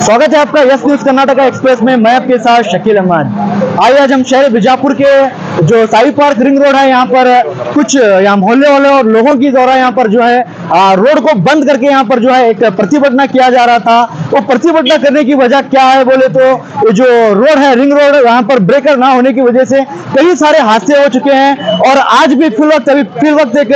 स्वागत है आपका यस न्यूज कर्नाटका एक्सप्रेस में। मैं आपके साथ शकील अहमद। आज हम शहर बीजापुर के जो साई पार्क रिंग रोड है, यहाँ पर कुछ यहाँ मोहल्ले वाले और लोगों की द्वारा यहाँ पर जो है रोड को बंद करके यहाँ पर जो है एक प्रतिभटना किया जा रहा था। वो प्रतिभटना करने की वजह क्या है बोले तो जो रोड है रिंग रोड, यहाँ पर ब्रेकर ना होने की वजह से कई सारे हादसे हो चुके हैं और आज भी फिल वक्त एक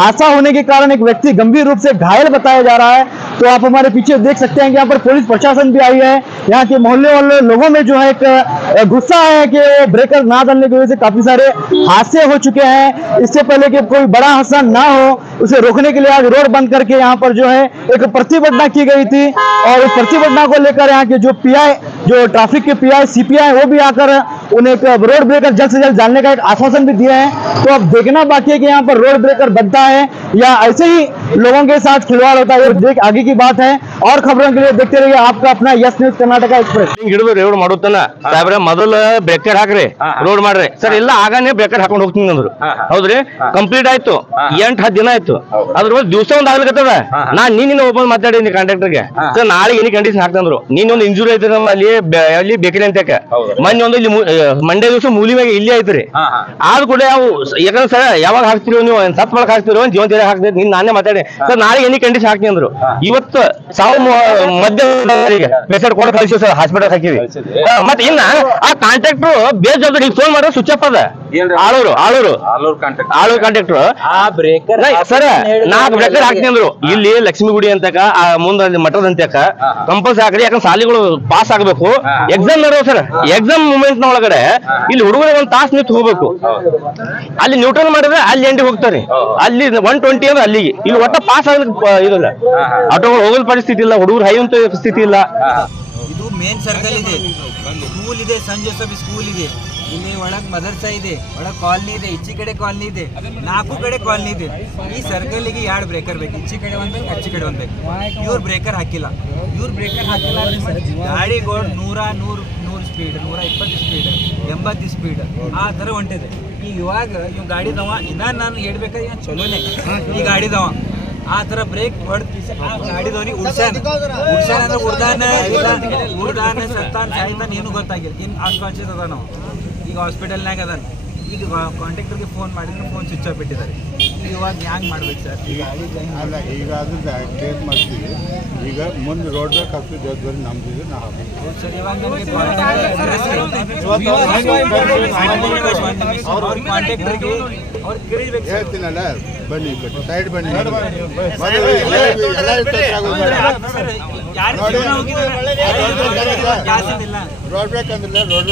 हादसा होने के कारण एक व्यक्ति गंभीर रूप से घायल बताया जा रहा है। तो आप हमारे पीछे देख सकते हैं कि यहाँ पर पुलिस प्रशासन भी आई है। यहाँ के मोहल्ले वाले लोगों में जो है एक गुस्सा है कि ब्रेकर ना डालने की वजह से काफी सारे हादसे हो चुके हैं। इससे पहले कि कोई बड़ा हादसा ना हो उसे रोकने के लिए आज रोड बंद करके यहाँ पर जो है एक प्रतिभटना की गई थी और उस प्रतिभटना को लेकर यहाँ के जो पीआई, जो ट्रैफिक के पीआई सीपीआई, वो भी आकर उन्हें एक रोड ब्रेकर जल्द से जल्द डालने का एक आश्वासन भी दिया है। तो अब देखना बाकी है कि यहाँ पर रोड ब्रेकर बनता है या ऐसे ही लोगों के साथ खिलवाड़ होता है। देख आगे की बात है और खबरों के लिए देखते रहिए आपका अपना यस न्यूज कर्नाटका एक्सप्रेस। ಹಿಡಿದು ರೋಡ್ ಮಾಡುತ್ತಾನ ಸಾಹೇಬ್ರೆ, ಮೊದಲು ಬ್ರೇಕರ್ ಹಾಕ್ರಿ, ರೋಡ್ ಮಾಡ್ರಿ ಸರ್. ಇಲ್ಲ ಆಗಾನೇ ಬ್ರೇಕರ್ ಹಾಕೊಂಡು ಹೋಗ್ತೀನಿ ಅಂದ್ರು. ಹೌದ್ರಿ, ಕಂಪ್ಲೀಟ್ ಆಯ್ತು, 8-10 ದಿನ ಆಯ್ತು. ಅದ್ರ ದಿವಸ ಒಂದ್ ಆಗ್ಲಿಕತ್ತದ. ನಾನ್ ನೀನಿನ ಓಪನ್ ಮಾತಾಡಿನಿ ಕಾಂಟ್ರಾಕ್ಟರ್ಗೆ, ಸರ್ ನಾಳೆ ಏನಿ ಕಂಡೀಷನ್ ಹಾಕ್ತಂದ್ರು. ನೀನೊಂದು ಇಂಜುರಿ ಐತ್ರಿ ಅಲ್ಲಿ ಬೇಕರಿ ಅಂತ. ಮೊನ್ನೆ ಒಂದು ಇಲ್ಲಿ ಮಂಡೇ ದಿವಸ ಮೂಲಿ ಮ್ಯಾಗ ಇಲ್ಲಿ ಐತ್ರಿ. ಆದ್ ಕೂಡ ಯಾಕಂದ್ರೆ ಸರ್ ಯಾವಾಗ ಹಾಕ್ತಿರೋ ನೀವು, ಸತ್ ಬಳಕ ಹಾಕ್ತಿರೋ ಜೀವನ ತೀರ ಹಾಕ್ತಿರಿ. ನೀನ್ ನಾನೇ ಮಾತಾಡಿ ಸರ್ ನಾಳೆ ಏನಿ ಕಂಡೀಷನ್ ಹಾಕ್ತೀನಿ ಅಂದ್ರು. ಇವತ್ತು ಮಧ್ಯ ಪೇಷಂಟ್ ಕೊಡ ಕಳಿಸಿ ಸರ್ ಹಾಸ್ಪಿಟಲ್ ಹಾಕಿವಿ. ಮತ್ತೆ ಇನ್ನ ಆ ಕಾಂಟ್ರಾಕ್ಟರ್ ಬೇಜವಾಬ್ದಾರಿ ಫೋನ್ ಮಾಡಿದ್ರೆ ಸ್ವಿಚ್ ಆಫ್ ಅದ. ಆಳೂರು ಕಾಂಟ್ರಾಕ್ಟರ್ ಸರ್ 4 ಬ್ರೇಕರ್ ಹಾಕ್ತೀನಿ ಅಂದ್ರು. ಇಲ್ಲಿ ಲಕ್ಷ್ಮಿ ಗುಡಿ ಅಂತಕ ಮುಂದೆ ಮಠದ ಅಂತಕ ಕಂಪಲ್ಸರಿ ಹಾಕ್ರಿ, ಯಾಕಂದ್ರೆ ಸಾಲಿಗಳು ಪಾಸ್ ಆಗ್ಬೇಕು. ಎಕ್ಸಾಮ್ ನಡೆಯೋ ಸರ್, ಎಕ್ಸಾಮ್ ಮೂಮೆಂಟ್ ನ ಒಳಗಡೆ ಇಲ್ಲಿ ಹುಡುಗರಿಗೆ 1 ತಾಸು ನಿಂತು ಹೋಗ್ಬೇಕು. ಅಲ್ಲಿ ನ್ಯೂಟ್ರಲ್ ಮಾಡಿದ್ರೆ ಅಲ್ಲಿ ಎಂಡಿಗೆ ಹೋಗ್ತಾರೆ. ಅಲ್ಲಿ 120 ಅಂದ್ರೆ ಅಲ್ಲಿಗೆ. ಇಲ್ಲಿ ಒಟ್ಟ ಪಾಸ್ ಆಗ್ಲಿಕ್ಕೆ ಇದಿಲ್ಲ, ಆಟೋಗಳು ಹೋಗಲ್ ಪರಿಸ್ಥಿತಿ ಇಲ್ಲ, ಹುಡುಗರು ಹೈವಂತ ಸ್ಥಿತಿ ಇಲ್ಲ. ಇದು ಮೇನ್ ಸರ್ಕಲ್ ಇದೆ, ಸ್ಕೂಲ್ ಇದೆ, ಸೆಂಟ್ ಜೋಸೆಫ್ ಸ್ಕೂಲ್ ಇದೆ, ಇಲ್ಲಿ ಒಳಗ್ ಮದರ್ಸಾ ಇದೆ, ಒಳಗ್ ಕಾಲನಿ ಇದೆ, ಈಚಿ ಕಡೆ ಕಾಲನಿ ಇದೆ, 4 ಕಡೆ ಕಾಲನಿ ಇದೆ. ಈ ಸರ್ಕಲ್ ಗೆ 2 ಬ್ರೇಕರ್ ಬೇಕು, ಈಚಿ ಕಡೆ ಒಂದು ಬೇಕು, ಅಚ್ಚಿ ಕಡೆ ಒಂದು ಬೇಕು. ಇವ್ರು ಬ್ರೇಕರ್ ಹಾಕಿಲ್ಲ. ಗಾಡಿಗಳು 100 ಸ್ಪೀಡ್, 120 ಸ್ಪೀಡ್, 80 ಸ್ಪೀಡ್ ಆ ತರ ಹೊಂಟಿದೆ. ಇವಾಗ ಇವ್ ಗಾಡಿದವ ಇನ್ನ ನಾನು ಹೇಳ್ಬೇಕಾದ್ರೆ ಚಲೋನೆ ಈ ಗಾಡಿದವ ಆ ತರ ಬ್ರೇಕ್ ಹೊಡೆದು ಗಾಡಿದವನಿಗೆ ಉಡ್ಸಾನ ಅಂದ್ರೆ ಉಡ್ದಾನ ಸತ್ತಾನ ಸಾಯ್ತಾನ ಏನು ಗೊತ್ತಾಗಿಲ್ಲ. ಇನ್ನು ಅನ್ಕಾನ್ಶಿಯಸ್ ಅದ. ನಾವು ಈಗ ಹಾಸ್ಪಿಟಲ್ನಾಗ ಅದಾನ. ಈಗ ಕಾಂಟ್ರಾಕ್ಟರ್ಗೆ ಫೋನ್ ಮಾಡಿದ್ರೆ ಫೋನ್ ಸ್ವಿಚ್ ಆಫ್ ಬಿಟ್ಟಿದ್ದಾರೆ. ಇವಾಗ ಹ್ಯಾಂಗ್ ಮಾಡ್ಬೇಕು ಸರ್? ಅಲ್ಲ, ಈಗ ಅದನ್ನ ಕೇಸ್ ಮಾಡ್ತೀವಿ. ಈಗ ಮುಂದೆ ರೋಡ್ ಬೇಕಾಗ್ತದೆ, ಜವಾಬ್ದಾರಿ ನಮ್ದಿದೆ, ನಾವು ಸರ್. ಇವಾಗ ಕಾಂಟ್ರಾಕ್ಟರ್ಗೆ ಅವ್ರು ಕೇಳಬೇಕು. ಹೇಳ್ತೀನಲ್ಲ, ಬನ್ನಿ ಸೈಡ್ ಬನ್ನಿ. ರೋಡ್ ಬ್ರೇಕ್ ಅಂದ್ರೆ ರೋಡ್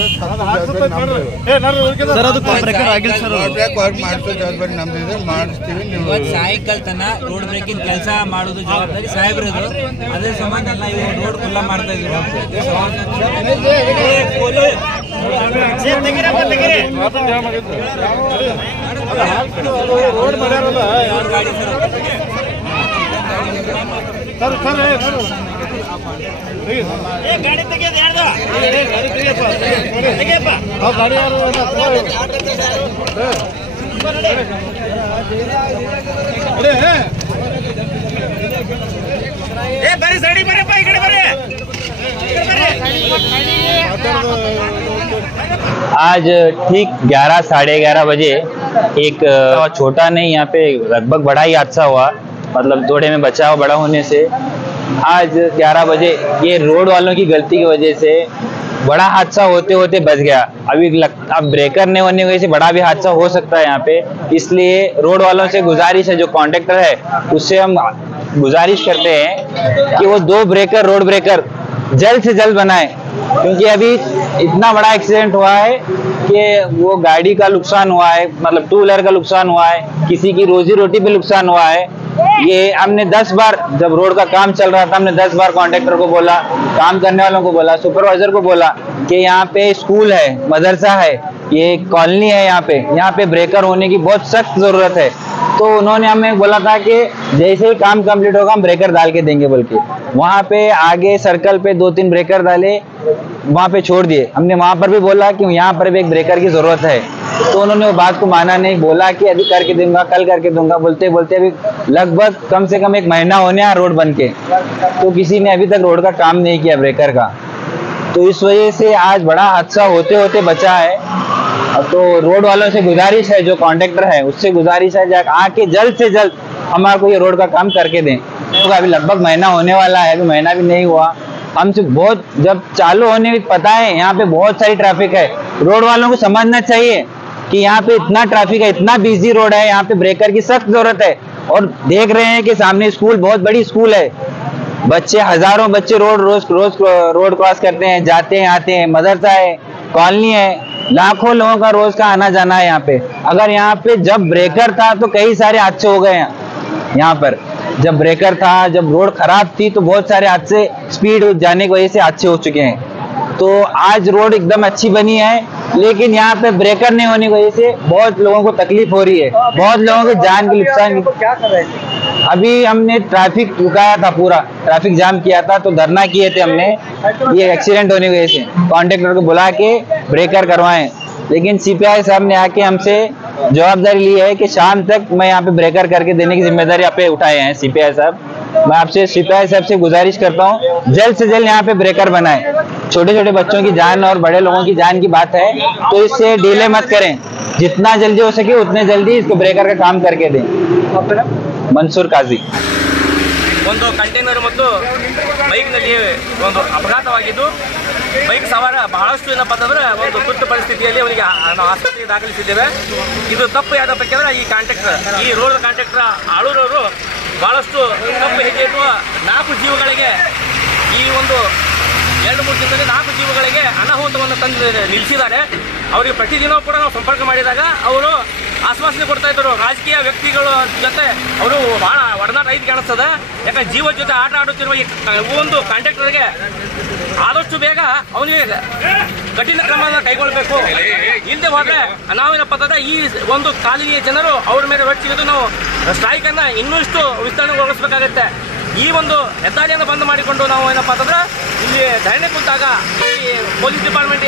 ಬ್ರೇಕ್ ಮಾಡಿಸೋ ಜವಾಬ್ದಾರಿ ನಮ್ದಿದೆ, ಮಾಡಿಸ್ತೀವಿ. ನೀವು ಸಾಯಂಕಾಲ ತನ ರೋಡ್ ಬ್ರೇಕಿಂಗ್ ಕೆಲಸ ಮಾಡೋದು ಜವಾಬ್ದಾರಿ ಸಾಹೇಬ್ರದು. ಅದೇ ಸಂಬಂಧ ಎಲ್ಲ ಇವಾಗ ರೋಡ್ ಖುಲ್ಲಾ ಮಾಡ್ತಾ ಇದ್ರು. ರೋಡ್ ಮಾಡ್ಯಾರಲ್ಲ ಗಾಡಿ ಬರೀ ಸೈಡಿ ಬರಪ್ಪ, ಈ ಕಡೆ ಬರೀ. आज ठीक 11-11:30 बजे एक छोटा नहीं, यहाँ पे लगभग बड़ा ही हादसा हुआ। मतलब थोड़े में बचाव बड़ा होने से आज 11 बजे ये रोड वालों की गलती की वजह से बड़ा हादसा होते होते बच गया। अब ब्रेकर नहीं होने की वजह से बड़ा भी हादसा हो सकता है यहाँ पे। इसलिए रोड वालों से गुजारिश है, जो कॉन्ट्रैक्टर है उससे हम गुजारिश करते हैं कि वो 2 ब्रेकर, रोड ब्रेकर जल्द से जल्द बनाए, क्योंकि अभी इतना बड़ा एक्सीडेंट हुआ है कि वो गाड़ी का नुकसान हुआ है, मतलब 2 व्हीलर का नुकसान हुआ है, किसी की रोजी रोटी पे नुकसान हुआ है। ये हमने 10 बार, जब रोड का काम चल रहा था, हमने 10 बार कॉन्ट्रैक्टर को बोला, काम करने वालों को बोला, सुपरवाइजर को बोला कि यहाँ पे स्कूल है, मदरसा है, ये कॉलोनी है, यहाँ पे ब्रेकर होने की बहुत सख्त जरूरत है। तो उन्होंने हमें बोला था कि जैसे ही काम कंप्लीट होगा हम ब्रेकर डाल के देंगे बोल के। वहाँ पे आगे सर्कल पे 2-3 ब्रेकर डाले, वहाँ पे छोड़ दिए। हमने वहाँ पर भी बोला कि यहाँ पर भी एक ब्रेकर की जरूरत है, तो उन्होंने वो बात को माना नहीं, बोला कि अभी करके दूंगा, कल करके दूंगा। बोलते बोलते अभी लगभग कम से कम 1 महीना होने आ रोड बन के, तो किसी ने अभी तक रोड का काम नहीं किया ब्रेकर का। तो इस वजह से आज बड़ा हादसा होते होते बचा है। तो रोड वालों से गुजारिश है, जो कॉन्ट्रैक्टर है उससे गुजारिश है, आके जल्द से जल्द हमारे को ये रोड का काम करके दें। तो अभी लगभग महीना होने वाला है, अभी महीना भी नहीं हुआ। हमसे बहुत जब चालू होने की पता है, यहाँ पे बहुत सारी ट्रैफिक है। रोड वालों को समझना चाहिए कि यहाँ पे इतना ट्रैफिक है, इतना बिजी रोड है, यहाँ पे ब्रेकर की सख्त जरूरत है। और देख रहे हैं कि सामने स्कूल, बहुत बड़ी स्कूल है, बच्चे हजारों बच्चे रोज रोड क्रॉस करते हैं, जाते हैं आते हैं, मदरसा है, कॉलोनी है, लाखों लोगों का रोज का आना जाना है यहाँ पे। अगर यहाँ पे जब ब्रेकर था तो कई सारे हादसे हो गए यहाँ पर। जब ब्रेकर था, जब रोड खराब थी तो बहुत सारे हादसे स्पीड जाने की वजह से हादसे हो चुके हैं। तो आज रोड एकदम अच्छी बनी है, लेकिन यहाँ पे ब्रेकर नहीं होने की वजह से बहुत लोगों को तकलीफ हो रही है, बहुत लोगों के जान की नुकसान। क्या कर रहे थे? अभी हमने ट्रैफिक रुकाया था, पूरा ट्रैफिक जाम किया था, तो धरना किए थे हमने, ये एक्सीडेंट होने की वजह से कॉन्ट्रैक्टर को बुला के ब्रेकर करवाएं। लेकिन सीपीआई साहब ने आके हमसे जवाबदारी ली है कि शाम तक मैं यहाँ पे ब्रेकर करके देने की जिम्मेदारी आप पे उठाए हैं सीपीआई साहब। मैं आपसे सीपीआई साहब से गुजारिश करता हूँ जल्द से जल्द यहाँ पे ब्रेकर बनाए। छोटे छोटे बच्चों की जान और बड़े लोगों की जान की बात है, तो इससे डिले मत करें, जितना जल्दी हो सके उतने जल्दी इसको ब्रेकर का काम करके दें। ಮನ್ಸೂರ್ ಕಾಜಿ ಒಂದು ಕಂಟೈನರ್ ಮತ್ತು ಬೈಕ್ನಲ್ಲಿ ಒಂದು ಅಪಘಾತವಾಗಿದ್ದು ಬೈಕ್ ಸವಾರ ಬಹಳಷ್ಟು ಏನಪ್ಪ ಅಂತಂದ್ರೆ ಒಂದು ತುರ್ತು ಪರಿಸ್ಥಿತಿಯಲ್ಲಿ ಅವನಿಗೆ ನಾವು ಆಸ್ಪತ್ರೆಗೆ ದಾಖಲಿಸಿದ್ದೇವೆ. ಇದು ತಪ್ಪು ಯಾವ್ದಪ್ಪ ಯಾಕಂದ್ರೆ ಈ ಕಾಂಟ್ರಾಕ್ಟರ್, ಈ ರೋಡ್ ಕಾಂಟ್ರಾಕ್ಟರ್ ಆಳೂರವರು ಬಹಳಷ್ಟು ತಪ್ಪು ಹೆಜ್ಜೆ ಇರುವ 4 ಜೀವಗಳಿಗೆ ಈ ಒಂದು 2-3 ದಿನದಲ್ಲಿ 4 ಜೀವಗಳಿಗೆ ಅನಾಹುತವನ್ನು ತಂದು ನಿಲ್ಲಿಸಿದ್ದಾರೆ. ಅವರಿಗೆ ಪ್ರತಿದಿನ ಕೂಡ ನಾವು ಸಂಪರ್ಕ ಮಾಡಿದಾಗ ಅವರು ಆಶ್ವಾಸನೆ ಕೊಡ್ತಾ ಇದ್ದರು. ರಾಜಕೀಯ ವ್ಯಕ್ತಿಗಳ ಜೊತೆ ಅವರು ಬಹಳ ಒಡನಾಟ ಐದು ಕಾಣಿಸ್ತದೆ. ಯಾಕಂದ್ರೆ ಜೀವ ಜೊತೆ ಆಟ ಆಡುತ್ತಿರುವ ಈ ಒಂದು ಕಾಂಟ್ರಾಕ್ಟರ್ಗೆ ಆದಷ್ಟು ಬೇಗ ಅವನಿಗೆ ಕಠಿಣ ಕ್ರಮವನ್ನು ಕೈಗೊಳ್ಳಬೇಕು. ಇಲ್ಲದೆ ಹೋದ್ರೆ ನಾವೇನಪ್ಪ ಅಂತಂದ್ರೆ ಈ ಒಂದು ಕಾಲನಿಯ ಜನರು ಅವ್ರ ಮೇಲೆ ಹೊರಟಿದ್ದು ನಾವು ಸ್ಟ್ರೈಕ್ ಅನ್ನ ಇನ್ನೂ ಇಷ್ಟು ವಿಸ್ತರಣೆಗೊಳಿಸಬೇಕಾಗುತ್ತೆ. ಈ ಒಂದು ಹೆದ್ದಾರಿಯನ್ನು ಬಂದ್ ಮಾಡಿಕೊಂಡು ನಾವು ಏನಪ್ಪ ಅಂತಂದ್ರೆ ಇಲ್ಲಿ ಧರಣಿ ಕೂತಾಗ ಈ ಪೊಲೀಸ್ ಡಿಪಾರ್ಟ್ಮೆಂಟ್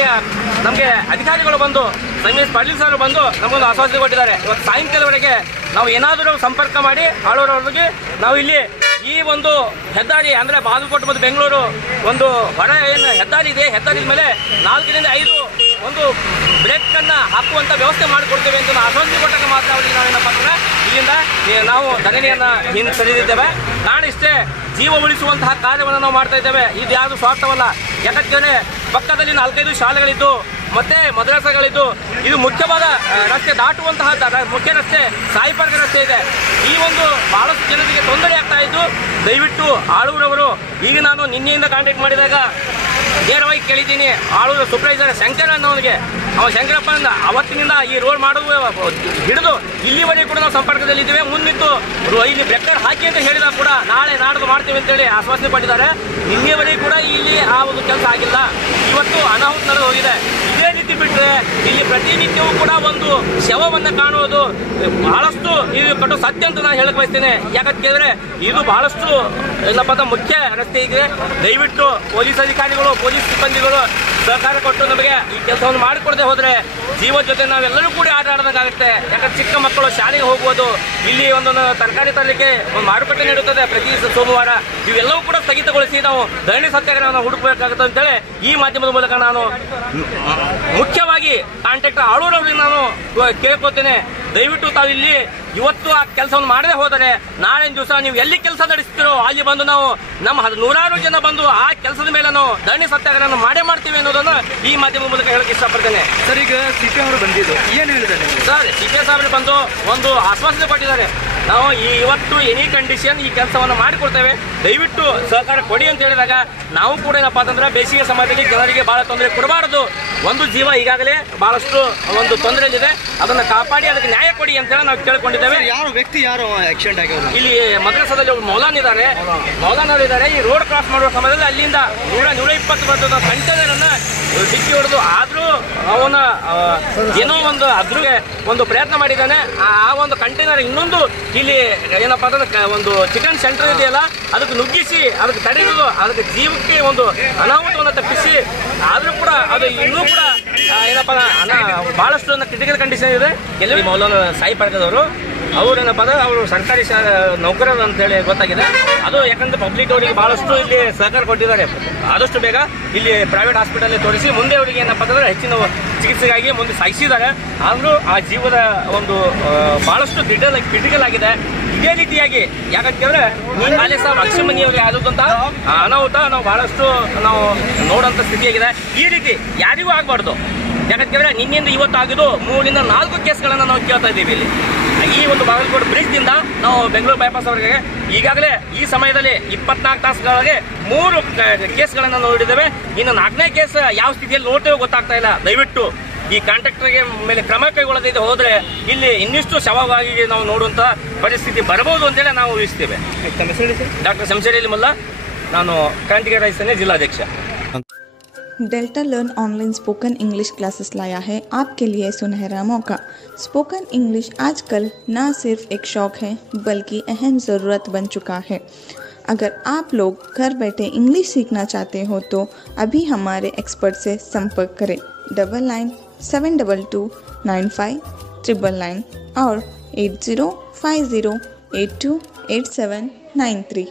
ನಮಗೆ ಅಧಿಕಾರಿಗಳು ಬಂದು ಸಂಗಮೇಶ್ ಪಾಟೀಲ್ ಸರ್ ಬಂದು ನಮಗೊಂದು ಆಶ್ವಾಸನೆ ಕೊಟ್ಟಿದ್ದಾರೆ. ಇವತ್ತು ಸಾಯಂಕಾಲವರೆಗೆ ನಾವು ಏನಾದರೂ ಸಂಪರ್ಕ ಮಾಡಿ ಆಳೂರವರಿಗೆ ನಾವು ಇಲ್ಲಿ ಈ ಒಂದು ಹೆದ್ದಾರಿ ಅಂದ್ರೆ ಬಾಗಲಕೋಟೆ ಮತ್ತು ಬೆಂಗಳೂರು ಒಂದು ಹೊರ ಏನು ಹೆದ್ದಾರಿ ಇದೆ, ಹೆದ್ದಾರಿ ಮೇಲೆ 4ರಿಂದ 5 ಒಂದು ಬ್ರೇಕ್ ಅನ್ನ ಹಾಕುವಂತ ವ್ಯವಸ್ಥೆ ಮಾಡಿಕೊಡ್ತೇವೆ ಅಂತ ಆಶ್ವಾಸನೆ ಕೊಟ್ಟಾಗ ಮಾತ್ರ ಅವರಿಗೆ ನಾವೇನಪ್ಪ ಅಂದ್ರೆ ಇಲ್ಲಿಂದ ನಾವು ಧರಣಿಯನ್ನ ಹಿಂಸರಿದಿದ್ದೇವೆ. ಕಾರಣ ಇಷ್ಟೇ, ಜೀವ ಉಳಿಸುವಂತಹ ಕಾರ್ಯವನ್ನು ನಾವು ಮಾಡ್ತಾ ಇದ್ದೇವೆ. ಇದು ಯಾವುದು ಸ್ವಾರ್ಥವಲ್ಲ. ಯಾಕಂತೇಳಿ ಪಕ್ಕದಲ್ಲಿ 4-5 ಶಾಲೆಗಳಿದ್ದು ಮತ್ತೆ ಮದ್ರಸಾಗಳಿದ್ದು ಇದು ಮುಖ್ಯವಾದ ರಸ್ತೆ ದಾಟುವಂತಹ ಮುಖ್ಯ ರಸ್ತೆ ಸಾಯಿ ಪಾರ್ಕ್ ರಸ್ತೆ ಇದೆ. ಈ ಒಂದು ಬಹಳಷ್ಟು ಜನರಿಗೆ ತೊಂದರೆ ಆಗ್ತಾ ಇದ್ದು ದಯವಿಟ್ಟು ಆಳೂರವರು, ಈಗ ನಾನು ನಿನ್ನೆಯಿಂದ ಕಾಂಟ್ಯಾಕ್ಟ್ ಮಾಡಿದಾಗ ನೇರವಾಗಿ ಕೇಳಿದ್ದೀನಿ, ಆಳೂರು ಸೂಪರ್ವೈಸರ್ ಶಂಕರ್ ಅನ್ನೋನಿಗೆ, ಶಂಕರಪ್ಪ ಅವತ್ತಿನಿಂದ ಈ ರೋಡ್ ಮಾಡೋದು ಹಿಡಿದು ಇಲ್ಲಿವರೆಗೂ ಕೂಡ ನಾವು ಸಂಪರ್ಕದಲ್ಲಿದ್ದೇವೆ. ಮುಂದಿತ್ತು ಇಲ್ಲಿ ಬ್ರೇಕರ್ ಹಾಕಿ ಅಂತ ಹೇಳಿದಾಗ ಕೂಡ ನಾಳೆ ನಾಡ್ದು ಮಾಡ್ತೀವಿ ಅಂತೇಳಿ ಆಶ್ವಾಸನೆ ಪಟ್ಟಿದ್ದಾರೆ. ನಿನ್ನೆವರೆಗೂ ಕೂಡ ಇಲ್ಲಿ ಆ ಒಂದು ಕೆಲಸ ಆಗಿಲ್ಲ. ಇವತ್ತು ಅನಾಹುತ ನಡೆದು ಹೋಗಿದೆ. ಇದೇ ರೀತಿ ಬಿಟ್ಟರೆ ಇಲ್ಲಿ ಪ್ರತಿನಿತ್ಯವೂ ಕೂಡ ಒಂದು ಶವವನ್ನು ಕಾಣುವುದು ಬಹಳಷ್ಟು ಇದು ಕಟ್ಟು ಸತ್ಯ ಅಂತ ನಾನು ಹೇಳಕ್ ಬಯಸ್ತೇನೆ. ಯಾಕಂತ ಕೇಳಿದ್ರೆ ಇದು ಬಹಳಷ್ಟು ಏನಪ್ಪ ಅಂತ ಮುಖ್ಯ ರಸ್ತೆ ಇದೆ. ದಯವಿಟ್ಟು ಪೊಲೀಸ್ ಅಧಿಕಾರಿಗಳು, ಪೊಲೀಸ್ ಸಿಬ್ಬಂದಿಗಳು ಸಹಕಾರ ಕೊಟ್ಟು ನಮಗೆ ಈ ಕೆಲಸವನ್ನು ಮಾಡಿಕೊಡದೆ ಹೋದ್ರೆ ಜೀವ ಜೊತೆ ನಾವೆಲ್ಲರೂ ಕೂಡ ಆಟ ಆಡೋದಾಗುತ್ತೆ. ಯಾಕಂದ್ರೆ ಚಿಕ್ಕ ಮಕ್ಕಳು ಶಾಲೆಗೆ ಹೋಗುವುದು, ಇಲ್ಲಿ ಒಂದೊಂದು ತರಕಾರಿ ತರಲಿಕ್ಕೆ ಒಂದು ಮಾರುಕಟ್ಟೆ ನೀಡುತ್ತದೆ ಪ್ರತಿ ಸೋಮವಾರ, ಇವೆಲ್ಲವೂ ಕೂಡ ಸ್ಥಗಿತಗೊಳಿಸಿ ನಾವು ಧರಣಿ ಸತ್ಯಾಗ್ರಹವನ್ನು ಹುಡುಕಬೇಕಾಗುತ್ತೆ ಅಂತೇಳಿ ಈ ಮಾಧ್ಯಮದ ಮೂಲಕ ನಾನು ಮುಖ್ಯವಾಗಿ ಕಾಂಟ್ರಾಕ್ಟರ್ ಆಳೂರವರಿಗೆ ನಾನು ಕೇಳ್ಕೊತೇನೆ. ದಯವಿಟ್ಟು ತಾವು ಇಲ್ಲಿ ಇವತ್ತು ಆ ಕೆಲಸವನ್ನು ಮಾಡದೆ ಹೋದರೆ ನಾಳೆ ದಿವಸ ನೀವು ಎಲ್ಲಿ ಕೆಲಸ ನಡೆಸ್ತೀರೋ ಅಲ್ಲಿ ಬಂದು ನಾವು ನಮ್ಮ 100 ಜನ ಬಂದು ಆ ಕೆಲಸದ ಮೇಲೆ ನಾವು ಧರಣಿ ಸತ್ಯಾಗ್ರಹ ಮಾಡೇ ಮಾಡ್ತೀವಿ ಅನ್ನೋದನ್ನು ಈ ಮಾಧ್ಯಮದ ಮೂಲಕ ಹೇಳಕ್ಕೆ ಇಷ್ಟಪಡ್ತೇನೆ. ಸರ್, ಈಗ ಸಿಪಿ ಅವರು ಬಂದಿದ್ದು ಏನು ಹೇಳಿದ್ದಾರೆ ಸರ್? ಸಿಪಿ ಸಾಹೇಬರು ಬಂದು ಒಂದು ಆಶ್ವಾಸನೆ ಕೊಟ್ಟಿದ್ದಾರೆ, ನಾವು ಇವತ್ತು ಎನಿ ಕಂಡೀಷನ್ ಈ ಕೆಲಸವನ್ನು ಮಾಡಿಕೊಡ್ತೇವೆ, ದಯವಿಟ್ಟು ಸಹಕಾರ ಕೊಡಿ ಅಂತ ಹೇಳಿದಾಗ ನಾವು ಕೂಡ ಏನಪ್ಪಾ ಅಂತಂದ್ರೆ ಬೇಸಿಗೆ ಸಮಯದಲ್ಲಿ ಜನರಿಗೆ ಬಹಳ ತೊಂದರೆ ಕೊಡಬಾರದು, ಒಂದು ಜೀವ ಈಗಾಗಲೇ ಬಹಳಷ್ಟು ಒಂದು ತೊಂದರೆಯಲ್ಲಿದೆ. ಅದನ್ನು ಕಾಪಾಡಿ ಅದಕ್ಕೆ ನ್ಯಾಯ ಕೊಡಿ ಅಂತೇಳಿ ನಾವು ಕೇಳ್ಕೊಂಡಿದ್ದೇವೆ. ಯಾರು ವ್ಯಕ್ತಿ ಯಾರು ಆಕ್ಸಿಡೆಂಟ್ ಆಗಿರೋದು? ಇಲ್ಲಿ ಮದ್ರಸಾದಲ್ಲಿ ಒಬ್ಬ ಮೌಲಾನ್ ಇದ್ದಾರೆ. ಈ ರೋಡ್ ಕ್ರಾಸ್ ಮಾಡುವ ಸಮಯದಲ್ಲಿ ಅಲ್ಲಿಂದ 120 ಬರ್ತದ ಕಂಟೈನರ್ ಅನ್ನ ಡಿಕ್ಕಿ ಹೊಡೆದು, ಆದ್ರೂ ಅವನ ಏನೋ ಒಂದು ಅದ್ರಿಗೆ ಒಂದು ಪ್ರಯತ್ನ ಮಾಡಿದ್ದಾನೆ. ಆ ಒಂದು ಕಂಟೈನರ್ ಇನ್ನೊಂದು ಇಲ್ಲಿ ಏನಪ್ಪಾ ಅಂತಂದ್ರೆ ಒಂದು ಚಿಕನ್ ಸೆಂಟರ್ ಇದೆಯಲ್ಲ ಅದಕ್ಕೆ ನುಗ್ಗಿಸಿ ಅದಕ್ಕೆ ತಡೆಯುವುದು, ಅದಕ್ಕೆ ಜೀವಕ್ಕೆ ಒಂದು ಅನಾಹುತವನ್ನು ತಪ್ಪಿಸಿ, ಆದ್ರೂ ಕೂಡ ಅದು ಇನ್ನೂ ಕೂಡ ಏನಪ್ಪಾ ಬಹಳಷ್ಟು ಕ್ರಿಟಿಕಲ್ ಕಂಡೀಷನ್ ಇದೆ. ಎಲ್ಲಿ ಮೌಲಾನ ಸಾಯಿ ಪಾರ್ಕದವರು ಅವ್ರೇನಪ್ಪ ಅಂದ್ರೆ ಅವರು ಸರ್ಕಾರಿ ನೌಕರರು ಅಂತ ಹೇಳಿ ಗೊತ್ತಾಗಿದೆ. ಅದು ಯಾಕಂದ್ರೆ ಪಬ್ಲಿಕ್ ಅವರಿಗೆ ಬಹಳಷ್ಟು ಇಲ್ಲಿ ಸಹಕಾರ ಕೊಟ್ಟಿದ್ದಾರೆ. ಆದಷ್ಟು ಬೇಗ ಇಲ್ಲಿ ಪ್ರೈವೇಟ್ ಹಾಸ್ಪಿಟಲ್ ತೋರಿಸಿ ಮುಂದೆ ಅವರಿಗೆ ಏನಪ್ಪ ಅಂತಂದ್ರೆ ಹೆಚ್ಚಿನ ಚಿಕಿತ್ಸೆಗಾಗಿ ಮುಂದೆ ಸಾಗಿಸಿದ್ದಾರೆ. ಆದರೂ ಆ ಜೀವದ ಒಂದು ಬಹಳಷ್ಟು ಕ್ರಿಟಿಕಲ್ ಆಗಿದೆ. ಇದೇ ರೀತಿಯಾಗಿ ಯಾಕಂತಂದ್ರೆ ಕಾಲೇಜ್ ಸಾಹೇಬ್ ಅಕ್ಷಮನಿಯವರಿಗೆ ಆದಂತ ಅನಾಹುತ ನಾವು ಬಹಳಷ್ಟು ನಾವು ನೋಡುವಂತ ಸ್ಥಿತಿಯಾಗಿದೆ. ಈ ರೀತಿ ಯಾರಿಗೂ ಆಗಬಾರ್ದು. ಯಾಕಂತಂದ್ರೆ ನಿನ್ನೆಯಿಂದ ಇವತ್ತು ಆಗಿದ್ದು 3 ರಿಂದ 4 ಕೇಸ್ಗಳನ್ನ ನಾವು ಕೇಳ್ತಾ ಇದ್ದೀವಿ. ಇಲ್ಲಿ ಈ ಒಂದು ಬಾಗಲಕೋಟೆ ಬ್ರಿಡ್ಜ್ ದಿಂದ ನಾವು ಬೆಂಗಳೂರು ಬೈಪಾಸ್ ಅವರಿಗೆ ಈಗಾಗಲೇ ಈ ಸಮಯದಲ್ಲಿ 24 ತಾಸುಗಳಿಗೆ 3 ಕೇಸ್ಗಳನ್ನ ನೋಡಿದ್ದೇವೆ. ಇನ್ನು 4ನೇ ಕೇಸ್ ಯಾವ ಸ್ಥಿತಿಯಲ್ಲಿ ನೋಡ್ತೇವೆ ಗೊತ್ತಾಗ್ತಾ ಇಲ್ಲ. ದಯವಿಟ್ಟು ಈ ಕಾಂಟ್ರಾಕ್ಟರ್ಗೆ ಮೇಲೆ ಕ್ರಮ ಕೈಗೊಳ್ಳದಿದೆ ಹೋದ್ರೆ ಇಲ್ಲಿ ಇನ್ನಿಷ್ಟು ಶವವಾಗಿ ನಾವು ನೋಡುವಂತ ಪರಿಸ್ಥಿತಿ ಬರಬಹುದು ಅಂತೇಳಿ ನಾವು ಊಹಿಸ್ತೇವೆ. ಡಾಕ್ಟರ್ ಶಂಷೇರಿ ಮುಲ್ಲಾ, ನಾನು ಕ್ರಾಂತಿಕಾರಿ ಸೇನೆ ಜಿಲ್ಲಾಧ್ಯಕ್ಷ. Delta learn online spoken English classes लाया है आपके लिए सुनहरा मौका। स्पोकन इंग्लिश आजकल न सिर्फ एक शौक़ है बल्कि अहम ज़रूरत बन चुका है। अगर आप लोग घर बैठे इंग्लिश सीखना चाहते हो तो अभी हमारे एक्सपर्ट से संपर्क करें 9972295999 और 8050828793।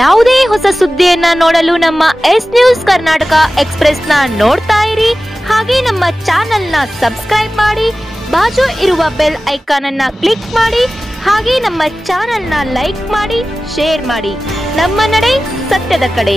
ಯಾವುದೇ ಹೊಸ ಸುದ್ದಿಯನ್ನ ನೋಡಲು ನಮ್ಮ ಎಸ್ ನ್ಯೂಸ್ ಕರ್ನಾಟಕ ಎಕ್ಸ್ಪ್ರೆಸ್ ನ ನೋಡ್ತಾ ಇರಿ. ಹಾಗೆ ನಮ್ಮ ಚಾನೆಲ್ ನ ಸಬ್ಸ್ಕ್ರೈಬ್ ಮಾಡಿ, ಬಾಜು ಇರುವ ಬೆಲ್ ಐಕಾನ್ ಅನ್ನ ಕ್ಲಿಕ್ ಮಾಡಿ. ಹಾಗೆ ನಮ್ಮ ಚಾನೆಲ್ ನ ಲೈಕ್ ಮಾಡಿ, ಶೇರ್ ಮಾಡಿ. ನಮ್ಮ ನಡೆ ಸತ್ಯದ ಕಡೆ.